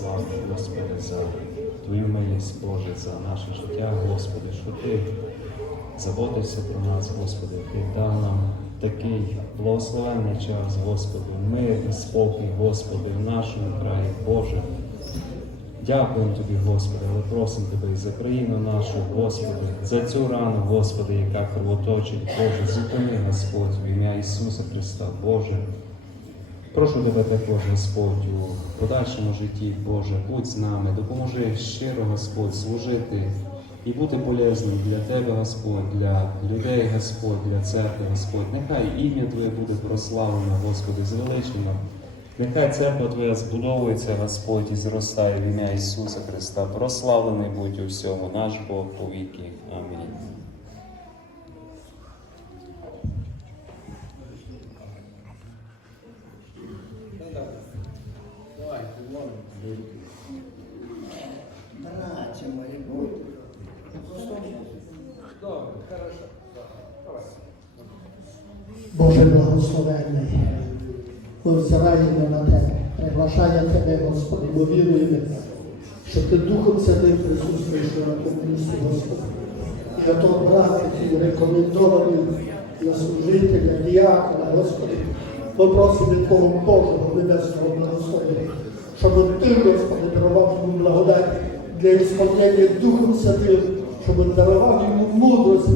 славу, Господи, за Твою милість, Боже, за наше життя, Господи, що Ти заботився про нас, Господи, Ти дав нам такий благословенний час, Господи, мир і спокій, Господи, в нашому краї, Боже. Дякуємо Тобі, Господи, але просимо Тебе і за країну нашу, Господи, за цю рану, Господи, яка кровоточить, Боже, зупини, Господь, в ім'я Ісуса Христа, Боже. Прошу Тебе також, Господь, у подальшому житті, Боже, будь з нами, допоможи щиро, Господь, служити і бути полезним для Тебе, Господь, для людей, Господь, для церкви, Господь. Нехай ім'я Твоє буде прославлено, Господи, звеличено. Нехай церква Твоя збудовується, Господь, і зростає в ім'я Ісуса Христа. Прославлений будь у всьому наш Бог по віки. Амінь. Братья мои, вот. Боже благословенний, ми взираємо на Тебе, приглашає Тебе, Господи, бо віруємо, що Ти Духом Святим присутствуєш на місці, Господи. І ото брат, який рекомендований на служителя, діакона, Господи, попросимо Твого Божого небесного благословення, щоб Ти, Господи, дарував йому благодать для ісполнення Духом Святим, щоб дарував йому мудрість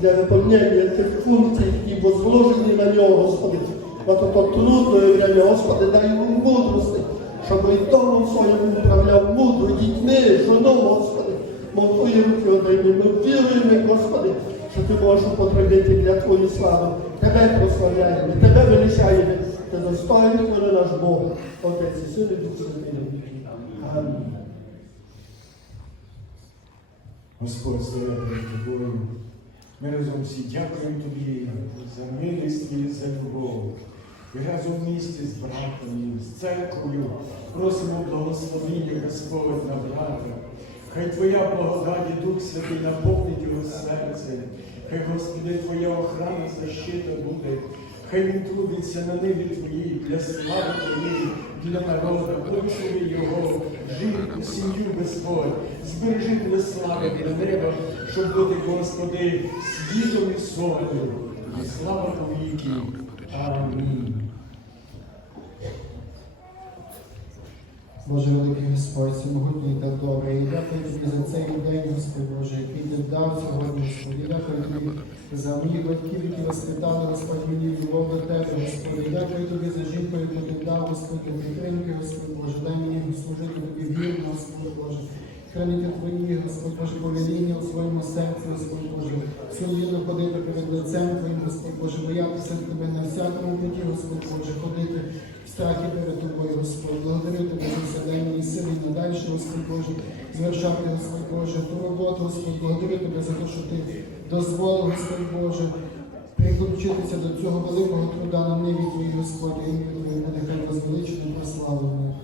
для виконання тих функцій, які возложені на нього, Господи. От то трудно время, Господи, дай йому мудрості, щоб і домом своєму управляв мудро, дітьми, жоною, Господи. В Твої. Ми віруємо, Господи, що Ти можеш употребити для Твоєї слави. Тебе прославляємо, Тебе величаємо. Ти достойний Твори наш Бог, Отець і Син і Дух Святий. Амінь. Господь перед тобою. Ми разом всі дякуємо тобі за милість і за любов. І разом в місті з братами, з церквою просимо благословіння Господь на брата. Хай Твоя благодать і Дух Святий наповнить його серце. Хай, Господи, Твоя охрана защита буде. Хай він трудиться на ниві Твоїй, для слави Твоєї, для народу, благослови його, жінку, сім'ю, Господь, збережи для слави для неба, щоб бути, Господи, світом і солью, і слава повіки. Амінь. Боже великий Господь, всемогутній та добрий, дякую тобі за цей день, Господь Боже, який ти дав сьогодні. Дякую тобі за моїх батьків, які воспитали, Господь, мені любов до тебе, Господь. Дякую тобі за жінку, яку ти дав, Господь, підтримки, Господь Боже. Дай мені служити тобі вірно, Господь Боже. Хранити твої, Господь Боже, повеління у своєму серці, Господь Боже. Сумлінно ходити перед лицем Твоїм, Господь Боже, боятися тебе на всякому путі, Господь Боже, ходити в страхі перед тобою, Господь. Благодарю тебе за все, дай мені сили і надальше, Господь Боже, звершати, Господь Боже, ту роботу, Господь. Благодарю тебе за те, що ти дозволив, Господь Боже, приключитися до цього великого труда на ниві Твоїй, Господь, і тобі нехай возвеличено прославлено.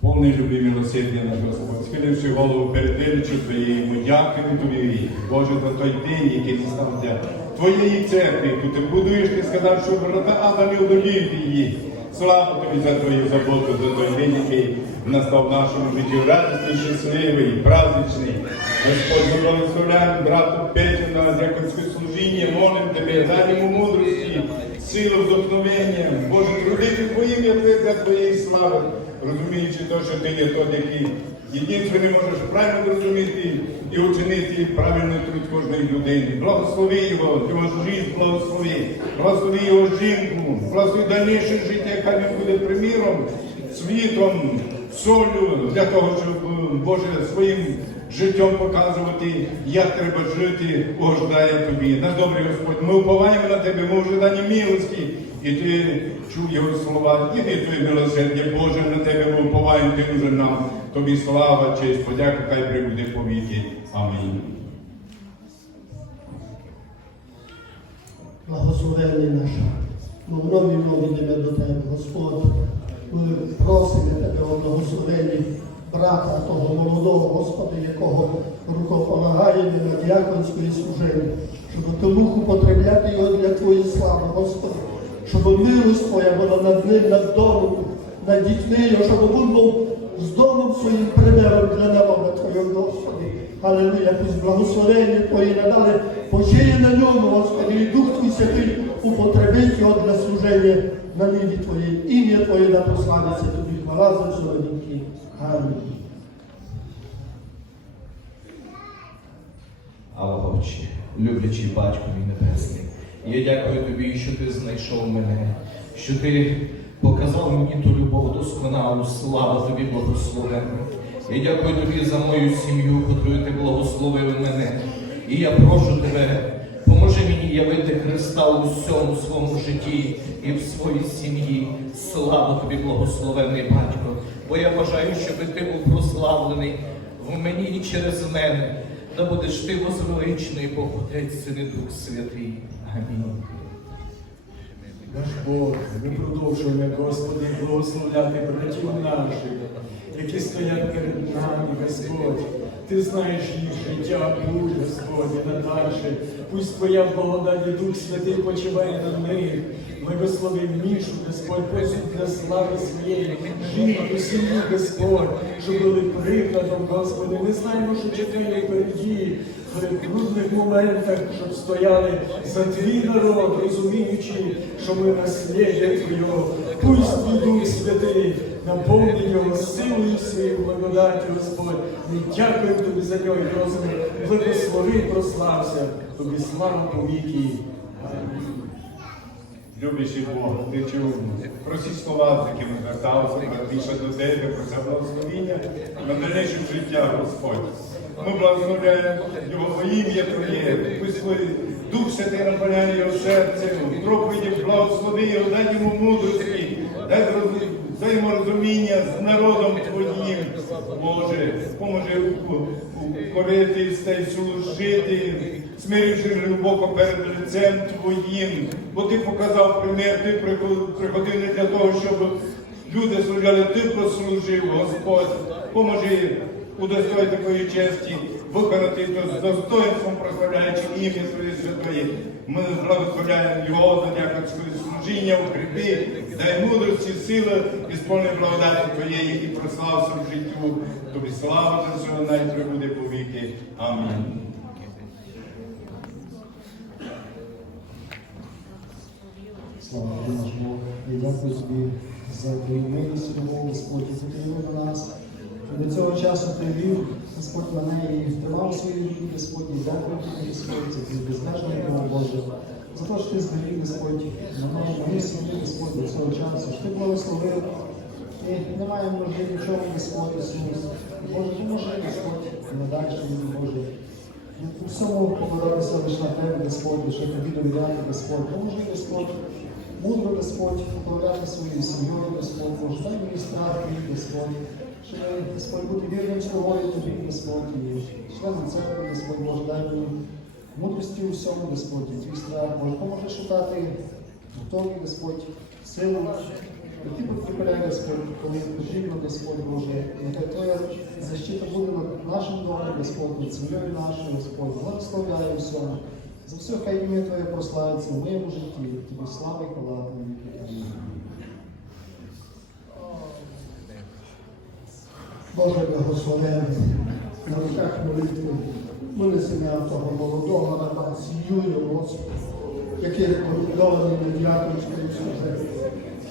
Повний любі милосердя наш Господь, схиливши голову перед величчю Твоєю, дякуємо Тобі, Боже, за той день, який настав для Твоєї церкви, яку ти будуєш, ти сказав, що брата Адам не одолів її. Слава Тобі за Твою заботу, за той день, який настав в нашому житті, радісний, щасливий, праздничний. Господь, благословляємо брату Петю на дяконське служіння, молимо Тебе, дай йому мудрості, силу, вдохновення, Боже, трудити Твоїм як для Твоєї слави, розуміючи те, що Ти є той, який єдиний можеш правильно зрозуміти і учинити правильний труд кожної людини. Благослови його, його життя, благослови, благослови його жінку, благослови дальніше життя, хай він буде приміром, світом, солью для того, щоб Боже своїм життям показувати, як треба жити, угождає тобі. На добрий Господь, ми уповаємо на тебе, ми вже дані милості, і ти чув його слова, і ти твоє милосердя, Боже, на тебе ми уповаємо, ти вже нам. Тобі слава, честь, подяка, хай прибуде повіки. Амінь. Благословенний наш, ми вновь і вновь йдемо до Тебе, Господь. Просимо Тебе благословенні брата того молодого, Господи, якого рукополагає на діаконської служення, щоб тому употребляти його для Твоєї слави, Господи, щоб милость Твоя була над ним, над домом, над дітьми, щоб він був з домом своїм примером для народу Твого, Господи. Аллилуйя, пусть благословення Твої надали пожиє на ньому, Господи, і Дух Твій Святий употребить його для служення на ниві Твоїй. Ім'я Твоє да прославиться Тобі, хвала за все віки. Амінь. Але Отче, люблячий батько мій небесний, я дякую тобі, що ти знайшов мене, що ти показав мені ту любов досконалу, слава тобі благословенна. Я дякую тобі за мою сім'ю, котрою ти благословив мене. І я прошу тебе, поможи мені явити Христа у всьому своєму житті і в своїй сім'ї. Слава тобі, благословенний батько. Бо я бажаю, щоб ти був прославлений в мені і через мене. Да будеш ти возвеличений, Бог Отець, Син і Дух Святий. Амінь. Наш Бог, ми продовжуємо, Господи, благословляти братів наших, які стоять перед нами, Господь. Ти знаєш їх життя, путь, Господь, і надальше. Пусть Твоя благодать і Дух Святий почиває на них. Благослови Мішу, Господь, просить для слави своєї, жінку, сім'ю, Господь, щоб були прикладом, Господи. Ми знаємо, що чотири впереді, в трудних моментах, щоб стояли за твій народ, розуміючи, що ми наслідя Твого. Пусть Твій Дух Святий наповни його силою своєю благодаті, Господь. Ми дякуємо Тобі за нього і благослови, прослався. Тобі слава повіки. Амінь. Любящий Бог, ти чув про ці слова, з якими звертався, більше до тебе, про це благословіння на дальніше життя, Господь. Ми благословляємо Його во ім'я Твоє, пусть Дух Святий наповняє його серце, проповіді благослови його, дай йому мудрості, дай роз- взаєморозуміння з народом Твоїм. Боже, поможи укорити та й служити, смиривши глибоко перед лицем Твоїм. Бо Ти показав примір, Ти приход- приходив не для того, щоб люди служили, Ти прослужив, Господь. Поможи удостоїти такої честі, виконати з достоинством, прославляючи ім'я Своє Святої. Ми благословляємо Його за дякую своє служіння, укріпи, дай мудрості, сили і сповни благодаті Твоєї і прослався в життю. Тобі слава за все, най прибуде по віки. Амінь. Слава наш І дякую тобі за твою милість, Господь, і ти до цього часу ти вів, Господь, на неї і тримав свої руки, Господь, і дякую тобі, Господь, за твій безмежний Боже. За те, що ти зберіг, Господь, мене, мою сім'ю, Господь, до цього часу, що ти благословив. І немає нужди нічого, Господь, Ісус. Боже, поможи, Господь, і надальше, Боже. І у всьому поборотися лише на тебе, Господь, що тобі довіряти, Господь. Поможи, Господь, мудро, Господь, управляти своєю сім'єю, Господь, Боже, дай мені страх, Господь, щоб, Господь, бути вірним слугою Тобі, Господь, і членом церкви, Господь, Боже, дай мені мудрості у всьому, Господь, твій страх, Боже, поможи шукати готові, Господь, силу, ти підкріпляй, Господь, коли потрібно, Господь Боже, і нехай Твоя защита буде над нашим домом, Господь, над сім'єю нашою, Господь, благословляй у всьому. За все, хай ім'я Твоє прославиться в моєму житті. Тобі слава і хвала. Амінь. Боже благословенний, на руках молитви, на того молодого на нас, Юрію, Господи, який рекомендований на діяконському служебі.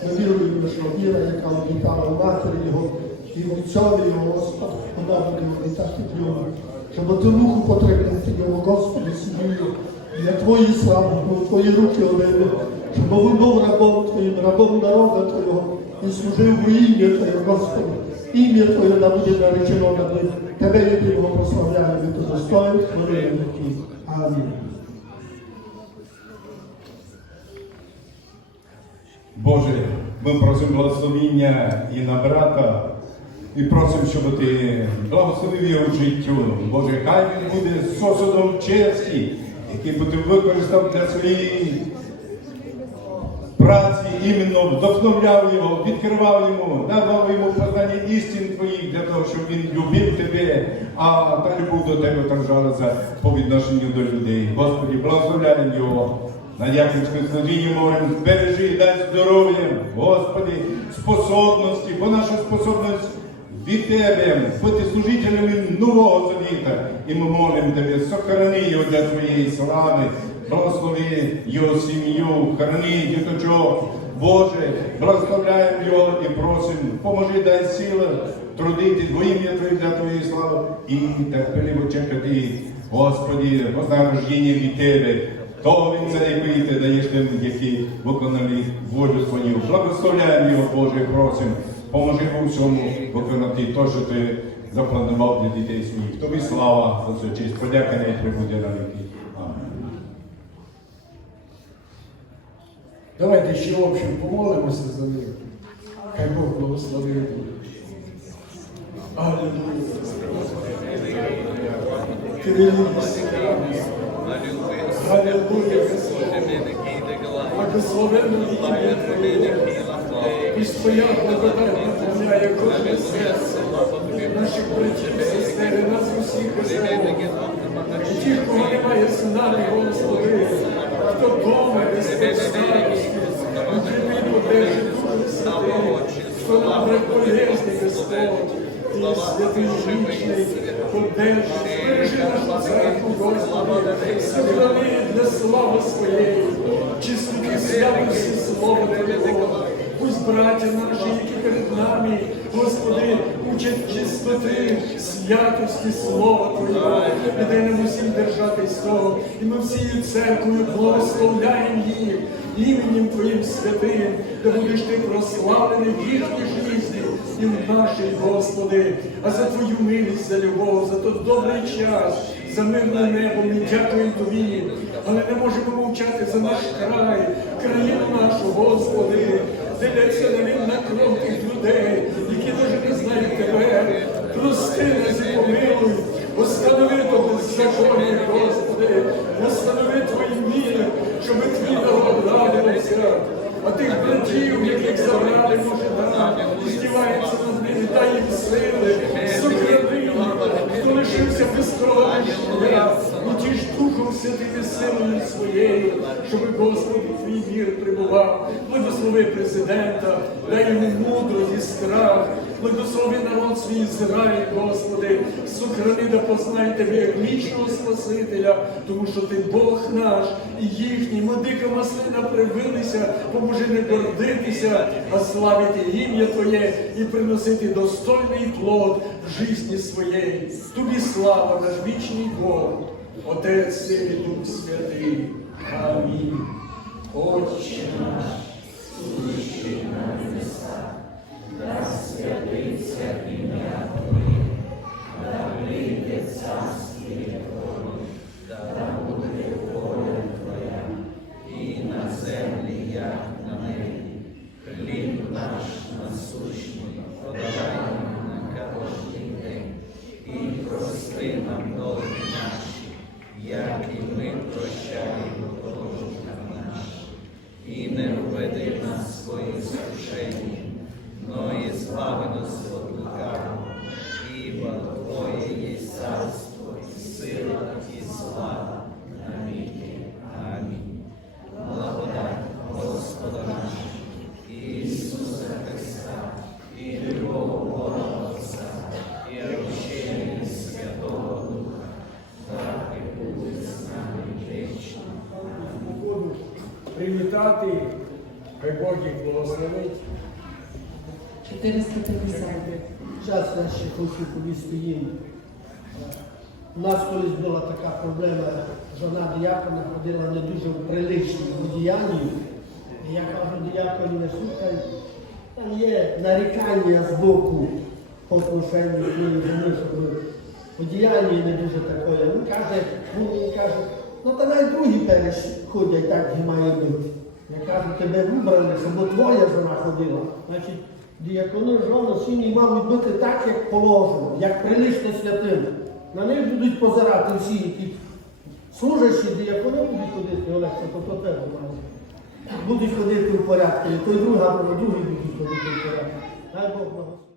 Ми віруємо, що віра, яка обітала матері його і отцові його, Господи, вона буде обітати ньому. Щоб ти муху потребувати його, Господи, сім'ю, для Твої слави, бо Твої руки обили, щоб він був рабом Твоїм, рабом народу Твого, і служив во ім'я Твоє, Господи. Ім'я Твоє да буде наречено над ним. Тебе любимо, прославляємо, ти достоїн хвилини віки. Амінь. Боже, ми просимо благословіння і на брата, і просимо, щоб ти благословив його в життю. Боже, хай він буде сосудом честі, який буде використав для своєї праці, іменно вдохновляв його, відкривав йому, давав йому познання істин твоїх для того, щоб він любив тебе, а та любов до тебе торжалася по відношенню до людей. Господи, благословляємо його. над якимським служінням морем, збережи і дай здоров'я, Господи, способності, бо наша способність від Тебе бути служителями нового завіта. І ми молимо Тебе, сохрани його для Твоєї слави, благослови його сім'ю, храни діточок. Боже, благословляємо його і просимо, поможи, дай сили трудити во ім'я Твоє для Твоєї слави і терпеливо чекати, Господи, вознаграждення від Тебе. Того він це який ти даєш тим, які виконали волю свою. Благословляємо його, Боже, просимо. Поможи у всьому виконати те, що ти запланував для дітей своїх. Тобі слава за цю честь. Подяка не прибуде на віки. Давайте ще общем помолимося за них. Хай Бог ім'я Твоє. І братів і сестер, нас усіх. І ті, кого немає нами, Господи, хто дома, десь в старості, укріпи подержи Дух Святий, хто Господь, Ти святий вічний, подержи, збережи нашу церкву, Господи, сохрани для слави своєї, чистоти святості слова Твого. Пусть браття наші, які перед нами, Господи, учать чистоти, святості Слова Твого, і дай нам усім держатись того. І ми всією церквою благословляємо їх іменем Твоїм святим, де будеш ти прославлений в житті і нашій, Господи, а за Твою милість, за любов, за той добрий час, за мирне небо ми дякуємо Тобі, але не можемо мовчати за наш край, країну нашу, Господи, дивляться на він на кров тих людей, які дуже не знають Тебе. Прости нас і помилуй, останови то беззаконня, Господи, останови Твої міри, щоб Твій народ радився. А тих братів, яких забрали, може, нам, здівається над ними, дай їм сили, сохрани їх, хто лишився без того шлях, утіш Духом Святим і силою своєю, щоб Господи твій мір прибував. Благослови президента, дай йому мудрість страх, благослови народ свій Ізраїль, Господи, сохрани да познай Тебе як вічного Спасителя, тому що Ти Бог наш і їхній. Ми дика маслина привилися, поможи не гордитися, а славити ім'я Твоє і приносити достойний плод в житті своєї. Тобі слава, наш вічний Бог, Отець Син і Дух Святий. Амінь. Отче наш, сущий Привітати, хай Бог їх благословить. 450. Час я ще хочу повісти їм. У нас колись була така проблема, жона діякона ходила не дуже в приличній одіянні. І я кажу, діяконі, не слухай, там є нарікання з боку по отношенню своєї жени, щоб одіяння не дуже такое. Він каже, він каже, ну та навіть другі переш ходять так і має бути. Я кажу, тебе вибрали, щоб твоя жона ходила. Значить, діякони жона сім'ї мають бути так, як положено, як прилично святим. На них будуть позирати всі, які служащі діякони будуть ходити, Олег, це по тебе. Будуть ходити в порядку, і той друга, другий будуть ходити в порядку. Дай Бог благословить.